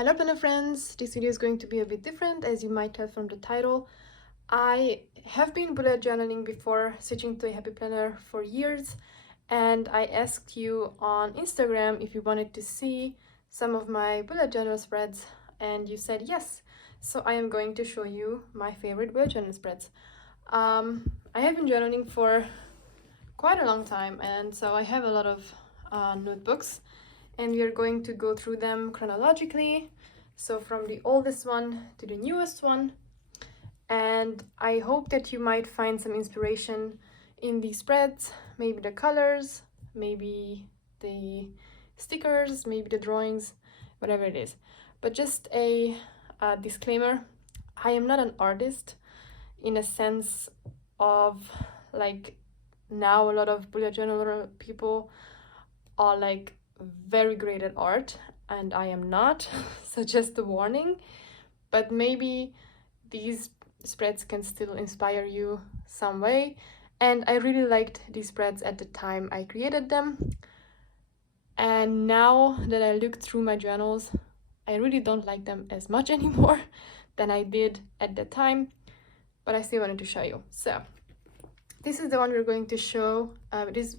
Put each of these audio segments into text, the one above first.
Hello planner friends, this video is going to be a bit different, as you might tell from the title. I have been bullet journaling before switching to a happy planner for years, and I asked you on Instagram if you wanted to see some of my bullet journal spreads, and you said yes. So I am going to show you my favorite bullet journal spreads. I have been journaling for quite a long time, and so I have a lot of notebooks, and we are going to go through them chronologically, so from the oldest one to the newest one. And I hope that you might find some inspiration in these spreads, maybe the colors, maybe the stickers, maybe the drawings, whatever it is. But just a disclaimer, I am not an artist in a sense of like, now a lot of bullet journal people are like very great at art and I am not. So just a warning, but maybe these spreads can still inspire you some way. And I really liked these spreads at the time I created them, and now that I look through my journals, I really don't like them as much anymore than I did at the time, but I still wanted to show you. So this is the one we're going to show, this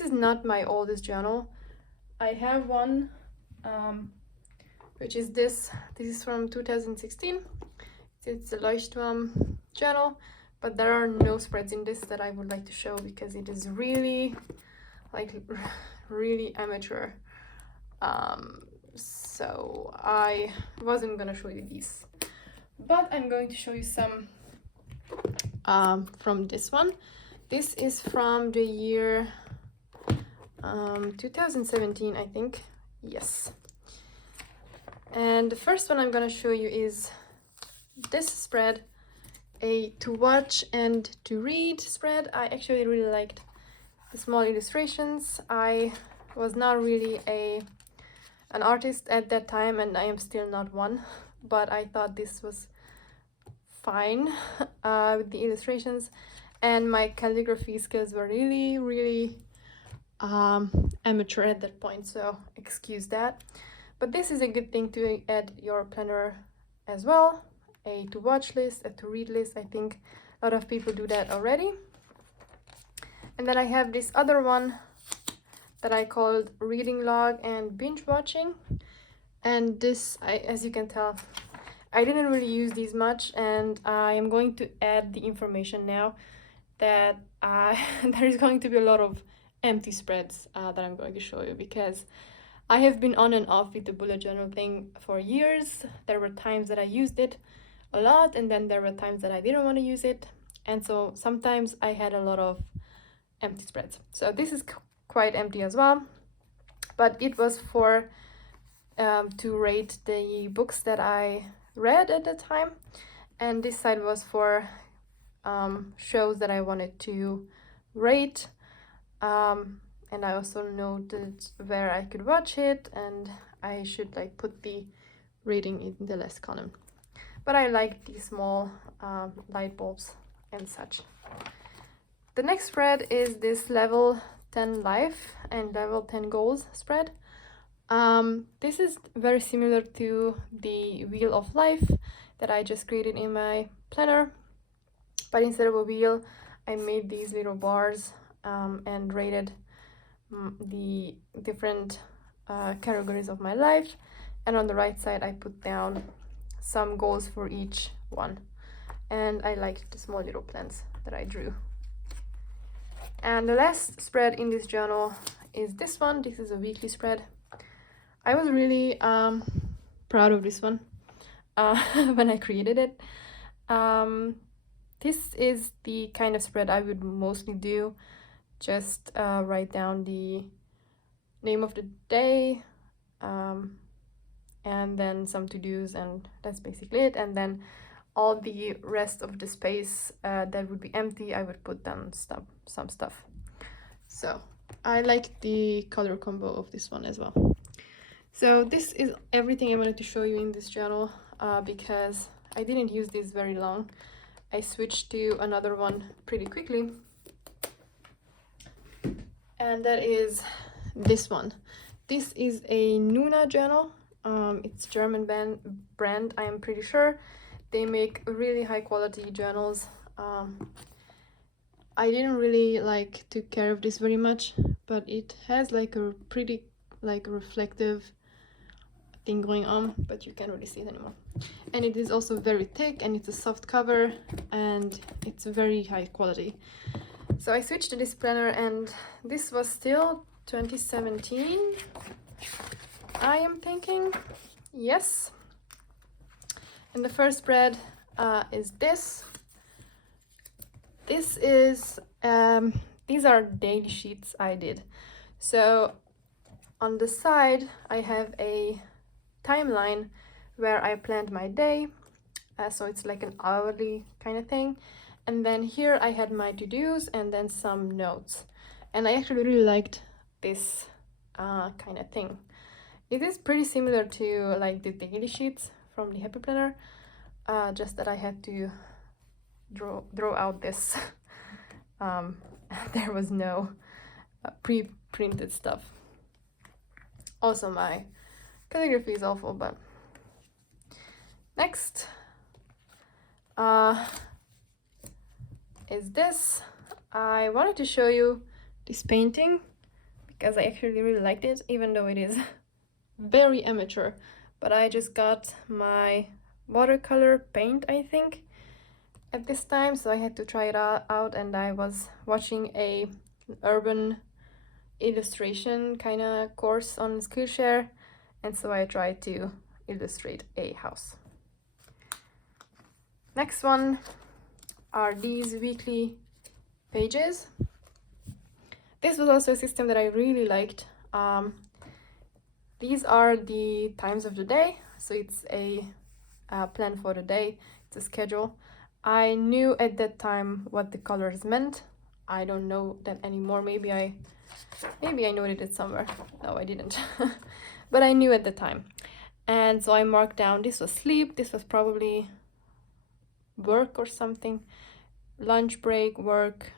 is not my oldest journal. I have one which is this is from 2016. It's a Leuchtturm journal, but there are no spreads in this that I would like to show because it is really really amateur, so I wasn't gonna show you these, but I'm going to show you some from this one. This is from the year 2017, I think. Yes. And the first one I'm gonna show you is this spread, a to watch and to read spread. I actually really liked the small illustrations. I was not really an artist at that time, and I am still not one, but I thought this was fine with the illustrations, and my calligraphy skills were really amateur at that point, so excuse that. But this is a good thing to add your planner as well, a to watch list, a to read list. I think a lot of people do that already. And then I have this other one that I called reading log and binge watching, and this, as you can tell, I didn't really use these much, and I am going to add the information now that there is going to be a lot of empty spreads that I'm going to show you, because I have been on and off with the bullet journal thing for years. There were times that I used it a lot, and then there were times that I didn't want to use it, and so sometimes I had a lot of empty spreads. So this is quite empty as well, but it was for to rate the books that I read at the time, and this side was for shows that I wanted to rate, and I also noted where I could watch it, and I should like put the rating in the last column. But I like these small light bulbs and such. The next spread is this level 10 life and level 10 goals spread. This is very similar to the wheel of life that I just created in my planner, but instead of a wheel, I made these little bars and rated the different categories of my life, and on the right side I put down some goals for each one, and I liked the small little plants that I drew. And the last spread in this journal is this one. This is a weekly spread. I was really proud of this one when I created it. This is the kind of spread I would mostly do. Just write down the name of the day, and then some to-dos, and that's basically it. And then all the rest of the space that would be empty, I would put down some stuff. So I like the color combo of this one as well. So this is everything I wanted to show you in this journal, because I didn't use this very long. I switched to another one pretty quickly, and that is this one. This is a Nuna Journal. It's German brand, I am pretty sure. They make really high quality journals. I didn't really took care of this very much, but it has like a pretty reflective thing going on, but you can't really see it anymore. And it is also very thick, and it's a soft cover, and it's very high quality. So I switched to this planner, and this was still 2017, I am thinking. Yes. And the first spread is this. This is these are daily sheets I did. So on the side I have a timeline where I planned my day, so it's like an hourly kind of thing. And then here I had my to-dos and then some notes, and I actually really liked this kind of thing. It is pretty similar to like the daily sheets from the Happy Planner, just that I had to draw out this. There was no pre-printed stuff. Also, my calligraphy is awful, but next is this. I wanted to show you this painting because I actually really liked it, even though it is very amateur. But I just got my watercolor paint, I think, at this time, so I had to try it out, and I was watching an urban illustration kind of course on Skillshare, and so I tried to illustrate a house. Next one are these weekly pages. This was also a system that I really liked. These are the times of the day, so it's a plan for the day, it's a schedule. I knew at that time what the colors meant. I don't know that anymore. Maybe I noted it somewhere. No, I didn't. But I knew at the time. And so I marked down, this was sleep, this was probably work or something, lunch break, work,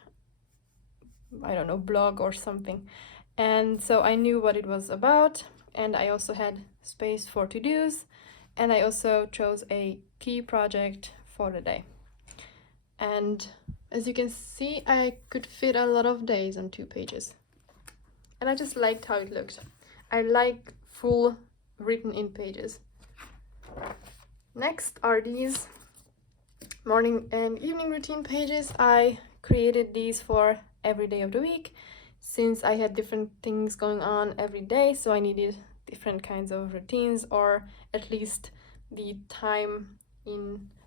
I don't know, blog or something. And so I knew what it was about, and I also had space for to-dos, and I also chose a key project for the day. And as you can see, I could fit a lot of days on 2 pages. And I just liked how it looked. I like full written in pages. Next are these morning and evening routine pages. I created these for every day of the week, since I had different things going on every day, so I needed different kinds of routines, or at least the time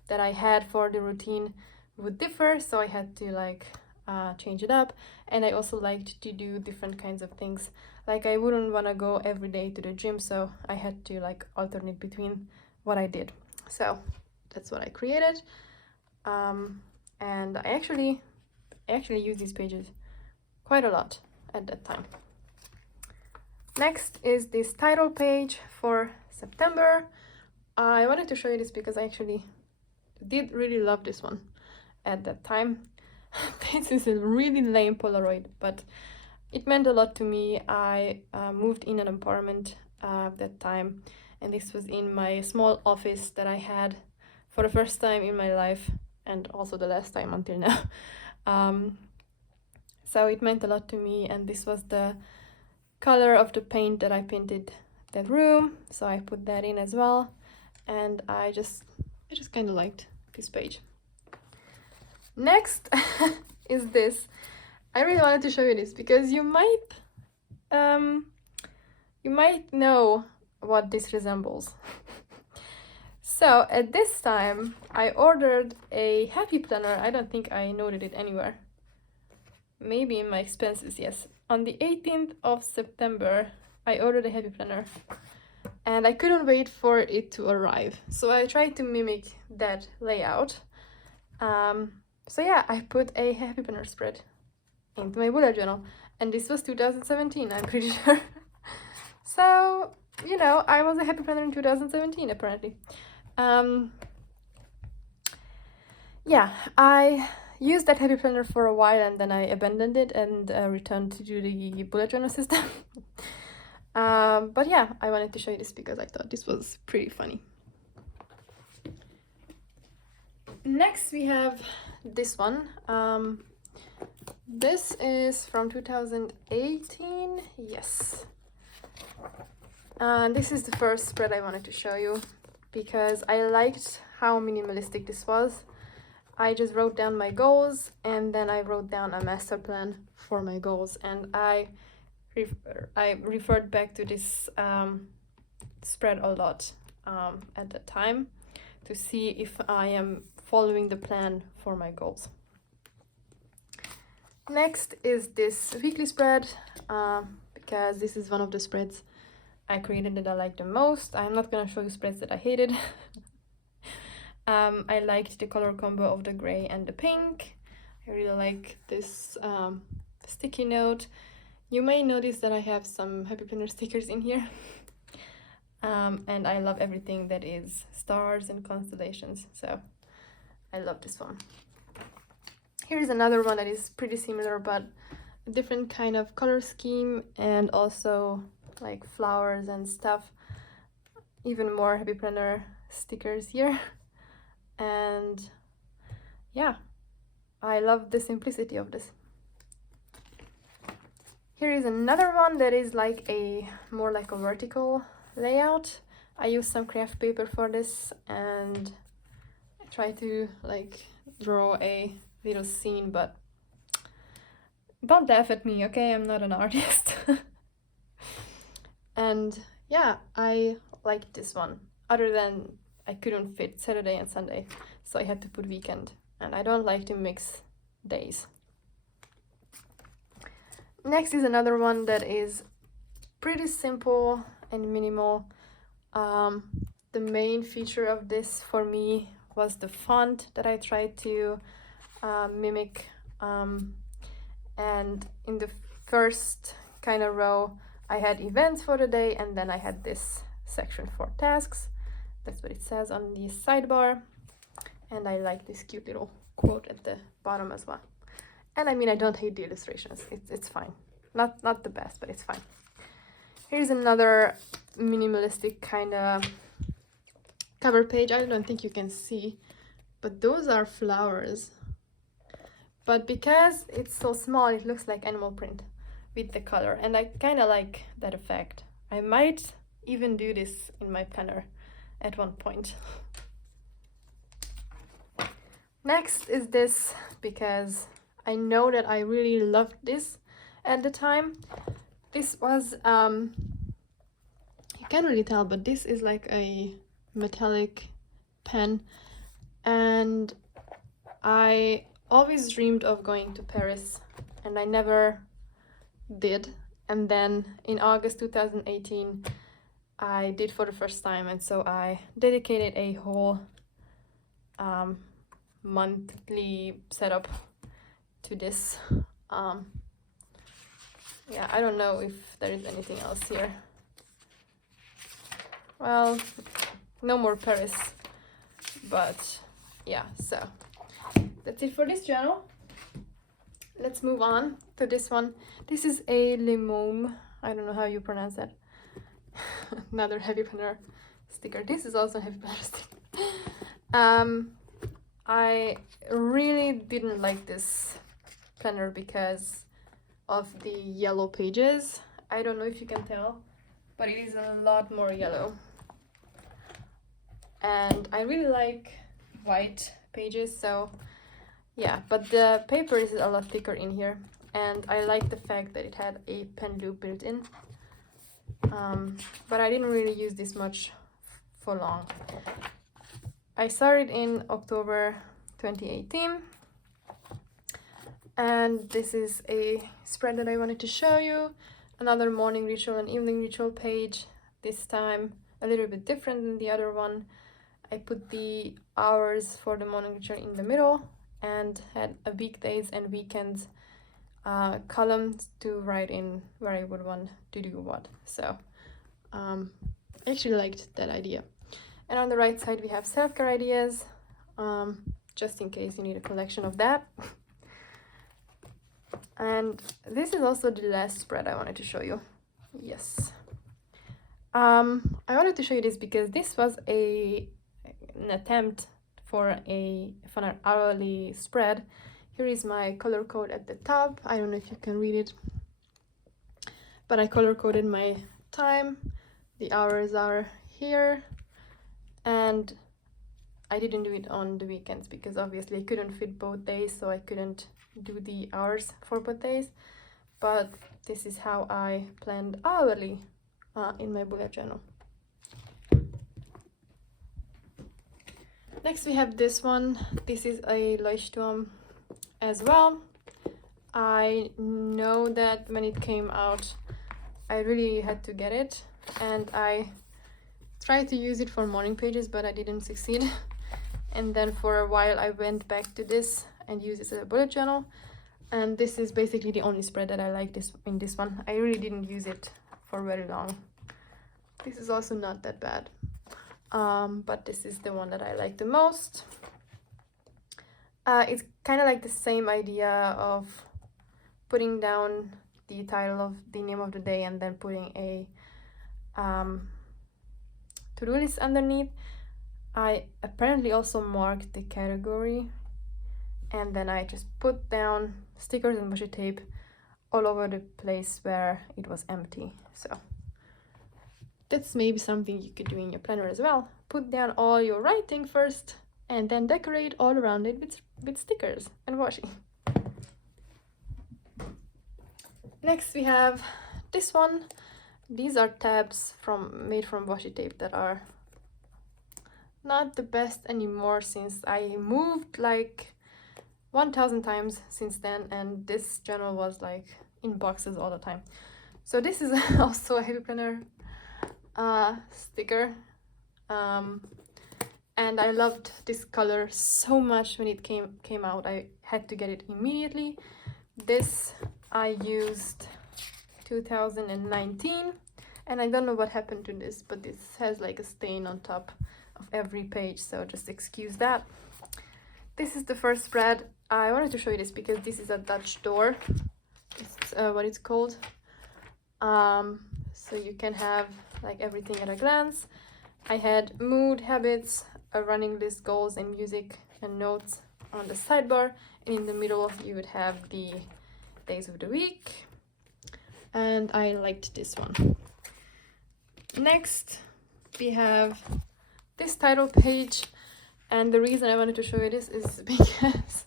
that I had for the routine would differ, so I had to change it up. And I also liked to do different kinds of things. Like, I wouldn't want to go every day to the gym, so I had to alternate between what I did. So that's what I created. And I actually use these pages quite a lot at that time. Next is this title page for September. I wanted to show you this because I actually did really love this one at that time. This is a really lame Polaroid, but it meant a lot to me. I moved in an apartment at that time, and this was in my small office that I had for the first time in my life, and also the last time until now. So it meant a lot to me, and this was the color of the paint that I painted that room, so I put that in as well. And I just kind of liked this page. Next is this. I really wanted to show you this because you might know what this resembles. So at this time I ordered a Happy Planner. I don't think I noted it anywhere. Maybe in my expenses, yes. On the 18th of September I ordered a Happy Planner, and I couldn't wait for it to arrive. So I tried to mimic that layout. So yeah, I put a Happy Planner spread into my bullet journal, and this was 2017, I'm pretty sure. So, you know, I was a Happy Planner in 2017 apparently. Yeah, I used that Happy Planner for a while, and then I abandoned it and returned to do the bullet journal system. But yeah, I wanted to show you this because I thought this was pretty funny. Next we have this one. This is from 2018, yes. This is the first spread I wanted to show you because I liked how minimalistic this was. I just wrote down my goals and then I wrote down a master plan for my goals, and I referred back to this spread a lot at the time to see if I am following the plan for my goals. Next is this weekly spread, because this is one of the spreads I created that I like the most. I'm not gonna show you spreads that I hated. I liked the color combo of the gray and the pink. I really like this sticky note. You may notice that I have some Happy Planner stickers in here. And I love everything that is stars and constellations, so I love this one. Here's another one that is pretty similar but a different kind of color scheme and also like flowers and stuff. Even more Happy Planner stickers here. And yeah, I love the simplicity of this. Here is another one that is like more like a vertical layout. I used some craft paper for this and I try to like draw a little scene, but don't laugh at me, okay? I'm not an artist. And yeah, I liked this one, other than I couldn't fit Saturday and Sunday, so I had to put weekend, and I don't like to mix days. Next is another one that is pretty simple and minimal. The main feature of this for me was the font that I tried to mimic, and in the first kind of row I had events for the day, and then I had this section for tasks. That's what it says on the sidebar, and I like this cute little quote at the bottom as well. And I mean, I don't hate the illustrations, it's fine. Not the best, but it's fine. Here's another minimalistic kind of cover page. I don't think you can see, but those are flowers. But because it's so small, it looks like animal print with the color, and I kind of like that effect. I might even do this in my planner at one point. Next is this, because I know that I really loved this at the time. This was, you can't really tell, but this is like a metallic pen, and I always dreamed of going to Paris and I never did, and then in August 2018 I did for the first time, and so I dedicated a whole monthly setup to this. Yeah, I don't know if there is anything else here. Well, no more Paris, but yeah, so that's it for this journal. Let's move on to this one. This is a limome. I don't know how you pronounce that. Another Happy Planner sticker. This is also a Happy Planner sticker. I really didn't like this planner because of the yellow pages. I don't know if you can tell, but it is a lot more yellow. And I really like white pages, so yeah, but the paper is a lot thicker in here, and I like the fact that it had a pen loop built in. But I didn't really use this much for long. I started in October 2018, and this is a spread that I wanted to show you. Another morning ritual and evening ritual page, this time a little bit different than the other one. I put the hours for the morning ritual in the middle and had a weekdays and weekends columns to write in where I would want to do what. So I actually liked that idea. And on the right side we have self-care ideas, just in case you need a collection of that. And this is also the last spread I wanted to show you. Yes. I wanted to show you this because this was an attempt for an hourly spread. Here is my color code at the top. I don't know if you can read it, but I color coded my time. The hours are here, and I didn't do it on the weekends because obviously I couldn't fit both days, so I couldn't do the hours for both days. But this is how I planned hourly in my bullet journal. Next we have this one. This is a Leuchtturm as well. I know that when it came out, I really had to get it, and I tried to use it for morning pages, but I didn't succeed. And then for a while I went back to this and used it as a bullet journal, and this is basically the only spread that I like in this one. I really didn't use it for very long. This is also not that bad, but this is the one that I like the most. It's kind of like the same idea of putting down the title of the name of the day and then putting a to-do list underneath. I apparently also marked the category, and then I just put down stickers and washi tape all over the place where it was empty. So that's maybe something you could do in your planner as well. Put down all your writing first and then decorate all around it with stickers and washi. Next we have this one. These are tabs made from washi tape that are not the best anymore since I moved like 1,000 times since then, and this journal was like in boxes all the time. So this is also a Happy Planner sticker, and I loved this color so much when it came out. I had to get it immediately. This I used 2019, and I don't know what happened to this, but this has like a stain on top of every page, so just excuse that. This is the first spread. I wanted to show you this because this is a Dutch door. It's what it's called. So you can have like everything at a glance. I had mood, habits, a running list, goals, and music and notes on the sidebar, and in the middle you would have the days of the week, and I liked this one. Next we have this title page, and the reason I wanted to show you this is because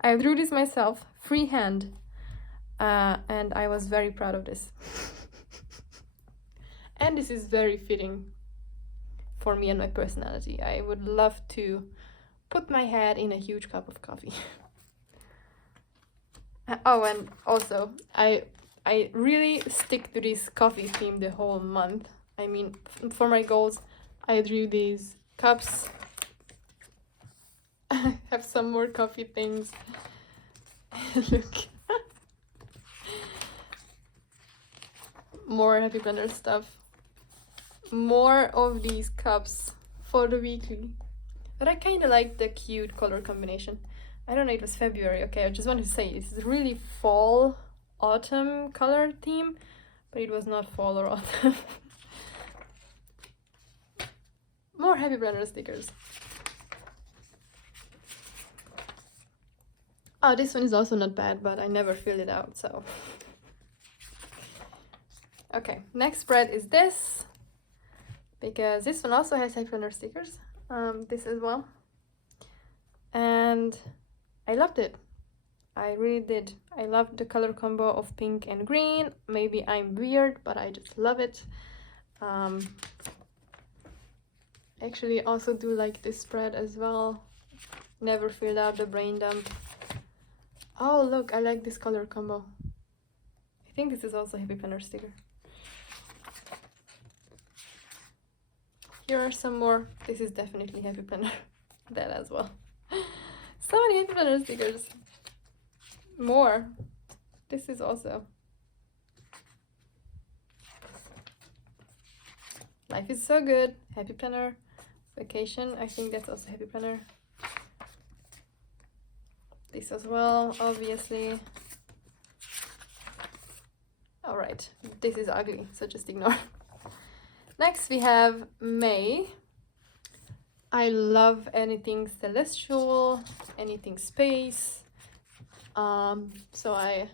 I drew this myself freehand, and I was very proud of this. And this is very fitting for me and my personality. I would love to put my head in a huge cup of coffee. Oh, and also I really stick to this coffee theme the whole month. I mean, for my goals I drew these cups. I have some more coffee things. Look. More Happy Planner stuff. More of these cups for the weekly. But I kind of like the cute color combination. I don't know, it was February. Okay, I just wanted to say this is really fall, autumn color theme, but it was not fall or autumn. More Happy Planner stickers. Oh, this one is also not bad, but I never filled it out, so. Okay, next spread is this, because this one also has Happy Planner stickers. This as well. And I loved it. I really did. I loved the color combo of pink and green. Maybe I'm weird, but I just love it. Actually, also do like this spread as well. Never filled out the brain dump. Oh, look, I like this color combo. I think this is also a Happy Planner sticker. Here are some more. This is definitely Happy Planner. That as well. So many Happy Planner stickers. More. This is also. Life is so good. Happy Planner. Vacation. I think that's also Happy Planner. This as well, obviously. Alright, this is ugly, so just ignore. Next we have May. I love anything celestial, anything space. So I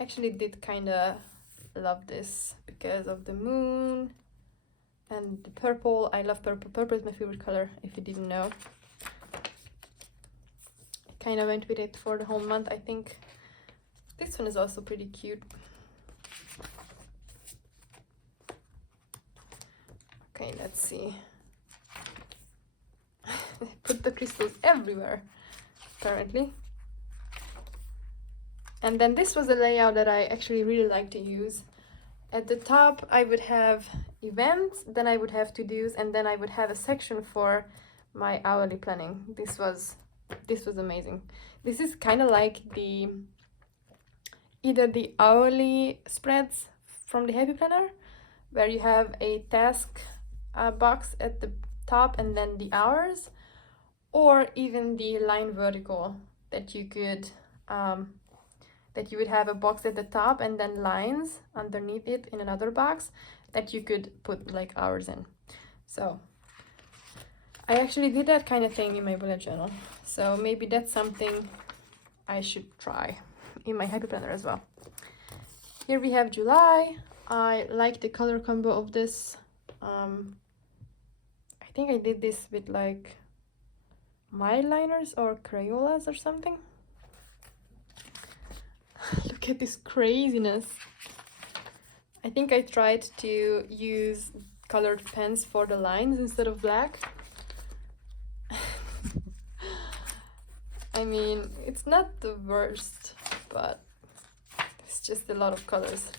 actually did kind of love this because of the moon and the purple. I love purple. Purple is my favorite color, if you didn't know. I kind of went with it for the whole month, I think. This one is also pretty cute. Okay, let's see. Put the crystals everywhere, apparently. And then this was a layout that I actually really like to use. At the top, I would have events, then I would have to-dos, and then I would have a section for my hourly planning. This was amazing. This is kind of like either the hourly spreads from the Happy Planner, where you have a task box at the top and then the hours, or even the line vertical that you could that you would have a box at the top and then lines underneath it in another box that you could put like hours in. So I actually did that kind of thing in my bullet journal, so maybe that's something I should try in my Happy Planner as well. Here we have July. I like the color combo of this. I think I did this with like mild liners or Crayolas or something. Look at this craziness. I think I tried to use colored pens for the lines instead of black. I mean, it's not the worst, but it's just a lot of colors.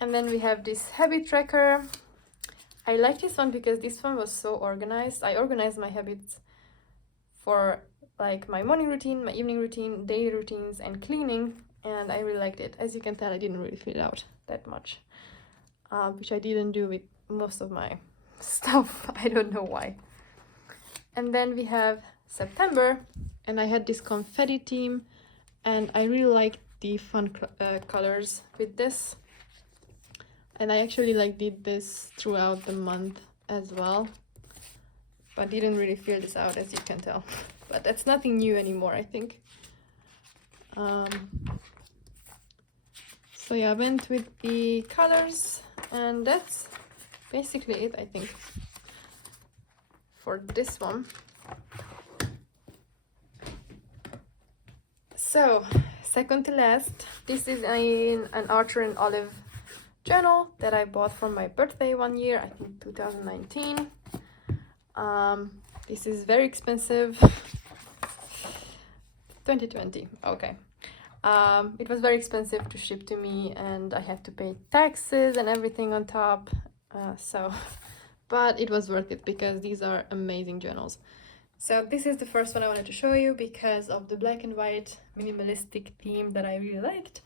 And then we have this habit tracker. I like this one because this one was so organized. I organized my habits for like my morning routine, my evening routine, daily routines, and cleaning, and I really liked it. As you can tell, I didn't really fill it out that much, which I didn't do with most of my stuff. I don't know why. And then we have September, and I had this confetti theme, and I really liked the fun colors with this. And I actually did this throughout the month as well, but didn't really fill this out, as you can tell. But that's nothing new anymore, I think. So yeah, I went with the colors, and that's basically it, I think, for this one. So, second to last, this is an Archer and Olive journal that I bought for my birthday one year, I think 2019. This is very expensive. 2020, okay. It was very expensive to ship to me, and I had to pay taxes and everything on top. But it was worth it because these are amazing journals. So this is the first one I wanted to show you because of the black and white minimalistic theme that I really liked,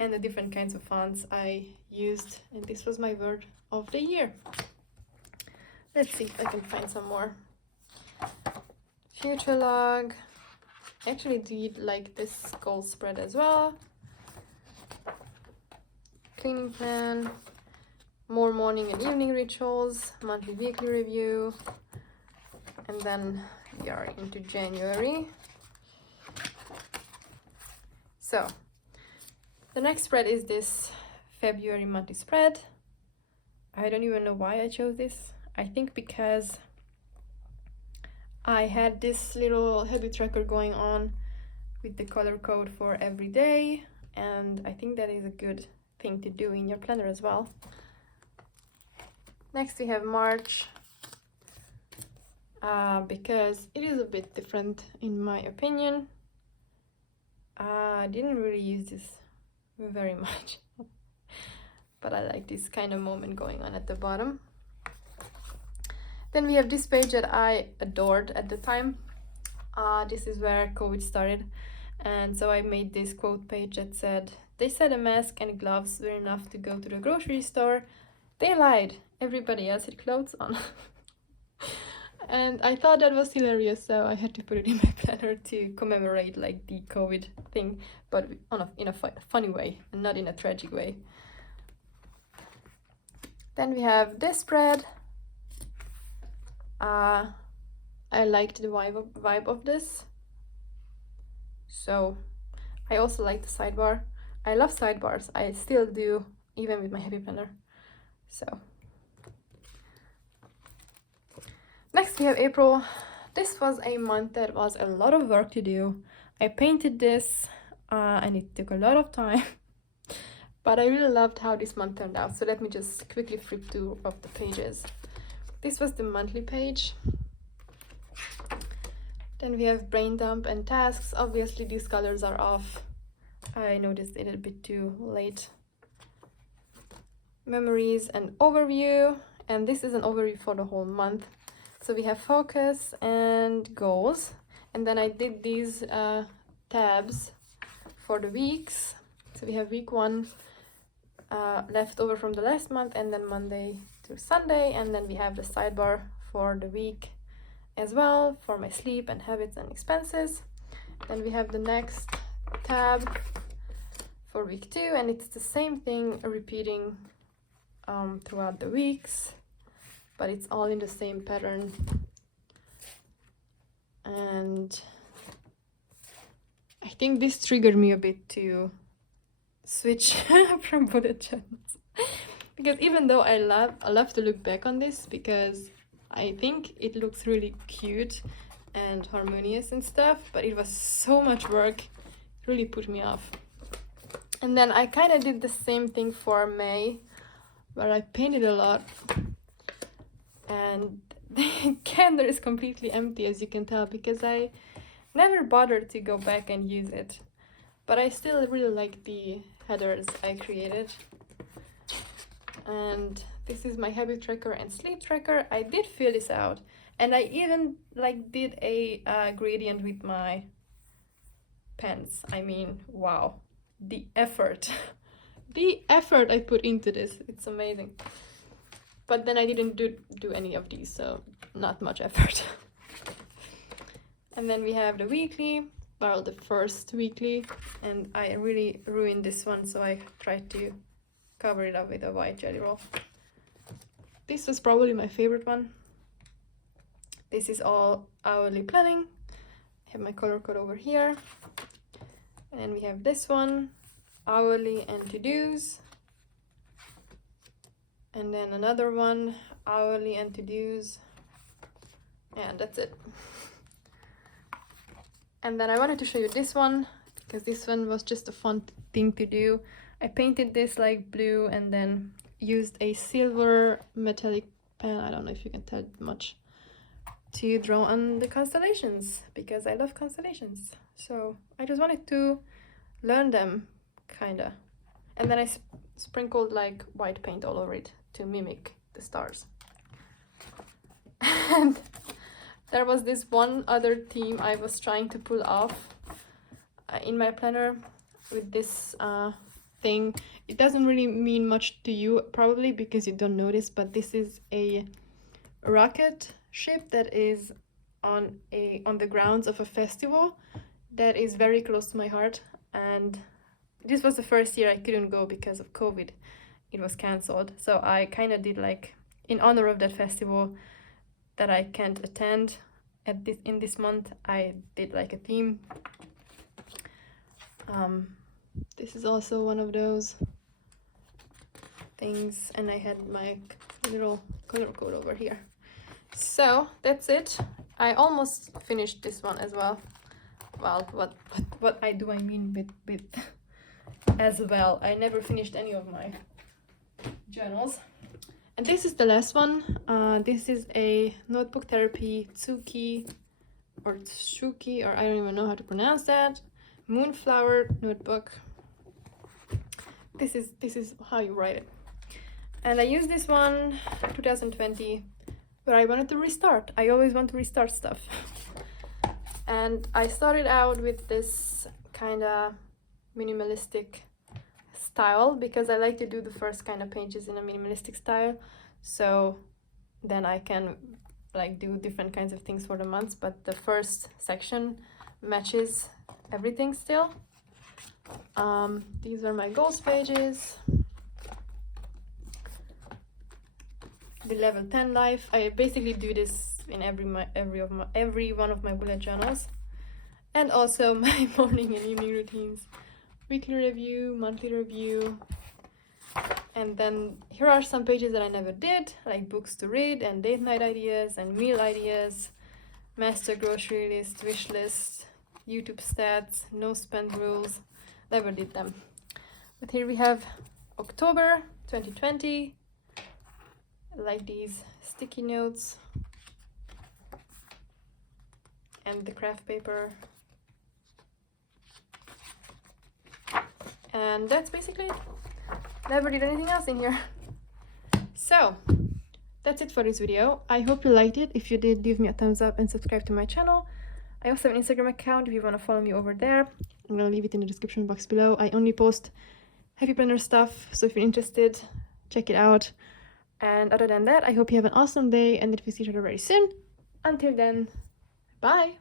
and the different kinds of fonts I used, and this was my word of the year. Let's see if I can find some more. Future log. I actually did like this goal spread as well. Cleaning plan. More morning and evening rituals. Monthly weekly review. And then we are into January. So the next spread is this February monthly spread. I don't even know why I chose this. I think because I had this little habit tracker going on with the color code for every day, and I think that is a good thing to do in your planner as well. Next we have March, because it is a bit different in my opinion. I didn't really use this very much, but I like this kind of moment going on at the bottom. Then we have this page that I adored at the time. This is where COVID started, and so I made this quote page that said, "They said a mask and gloves were enough to go to the grocery store. They lied. Everybody else had clothes on." And I thought that was hilarious, so I had to put it in my planner to commemorate like the COVID thing, but in a funny way and not in a tragic way. Then we have this spread. I liked the vibe of this, so I also like the sidebar. I love sidebars. I still do, even with my happy planner. So next we have April. This was a month that was a lot of work to do. I painted this and it took a lot of time. But I really loved how this month turned out. So let me just quickly flip two of the pages. This was the monthly page. Then we have brain dump and tasks. Obviously these colors are off. I noticed it a bit too late. Memories and overview. And this is an overview for the whole month. So we have focus and goals. And then I did these tabs for the weeks. So we have week 1 left over from the last month, and then Monday through Sunday. And then we have the sidebar for the week as well, for my sleep and habits and expenses. Then we have the next tab for week 2, and it's the same thing repeating throughout the weeks, but it's all in the same pattern. And I think this triggered me a bit to switch from bullet journals, because even though I love to look back on this, because I think it looks really cute and harmonious and stuff, but it was so much work. It really put me off. And then I kind of did the same thing for May, where I painted a lot, and the calendar is completely empty, as you can tell, because I never bothered to go back and use it. But I still really like the headers I created. And this is my habit tracker and sleep tracker. I did fill this out, and I even did a gradient with my pens. I mean, wow, the effort the effort I put into this, it's amazing. But then I didn't do any of these, so not much effort. And then we have the weekly, well, the first weekly, and I really ruined this one, so I tried to cover it up with a white jelly roll. This was probably my favorite one. This is all hourly planning. I have my color code over here. And we have this one, hourly and to-dos. And then another one, hourly and to-dos. And that's it. And then I wanted to show you this one, because this one was just a fun thing to do. I painted this like blue and then used a silver metallic pen, I don't know if you can tell much, to draw on the constellations, because I love constellations. So I just wanted to learn them, kinda. And then I sprinkled like white paint all over it to mimic the stars. And there was this one other theme I was trying to pull off in my planner with this thing. It doesn't really mean much to you probably because you don't notice, but this is a rocket ship that is on the grounds of a festival that is very close to my heart. And this was the first year I couldn't go because of COVID. It was cancelled, so I kind of did like in honor of that festival that I can't attend in this month. I did like a theme. This is also one of those things, and I had my little color code over here. So that's it. I almost finished this one as well. Well, what I mean with as well. I never finished any of my journals. And this is the last one. This is a notebook therapy Tsuki, or I don't even know how to pronounce that. Moonflower notebook. This is how you write it. And I used this one 2020, where I wanted to restart. I always want to restart stuff. And I started out with this kind of minimalistic style, because I like to do the first kind of pages in a minimalistic style, so then I can like do different kinds of things for the months, but the first section matches everything still. These are my goals pages. the level 10 life. I basically do this in every one of my bullet journals, and also my morning and evening routines, weekly review, monthly review. And then here are some pages that I never did, like books to read and date night ideas and meal ideas, master grocery list, wish list, YouTube stats, no spend rules. Never did them. But here we have October 2020, like these sticky notes and the craft paper. And that's basically it. Never did anything else in here. So that's it for this video. I hope you liked it. If you did, give me a thumbs up and subscribe to my channel. I also have an Instagram account if you want to follow me over there. I'm gonna leave it in the description box below. I only post happy planner stuff, so if you're interested, check it out. And other than that, I hope you have an awesome day and that we see each other very soon. Until then, bye!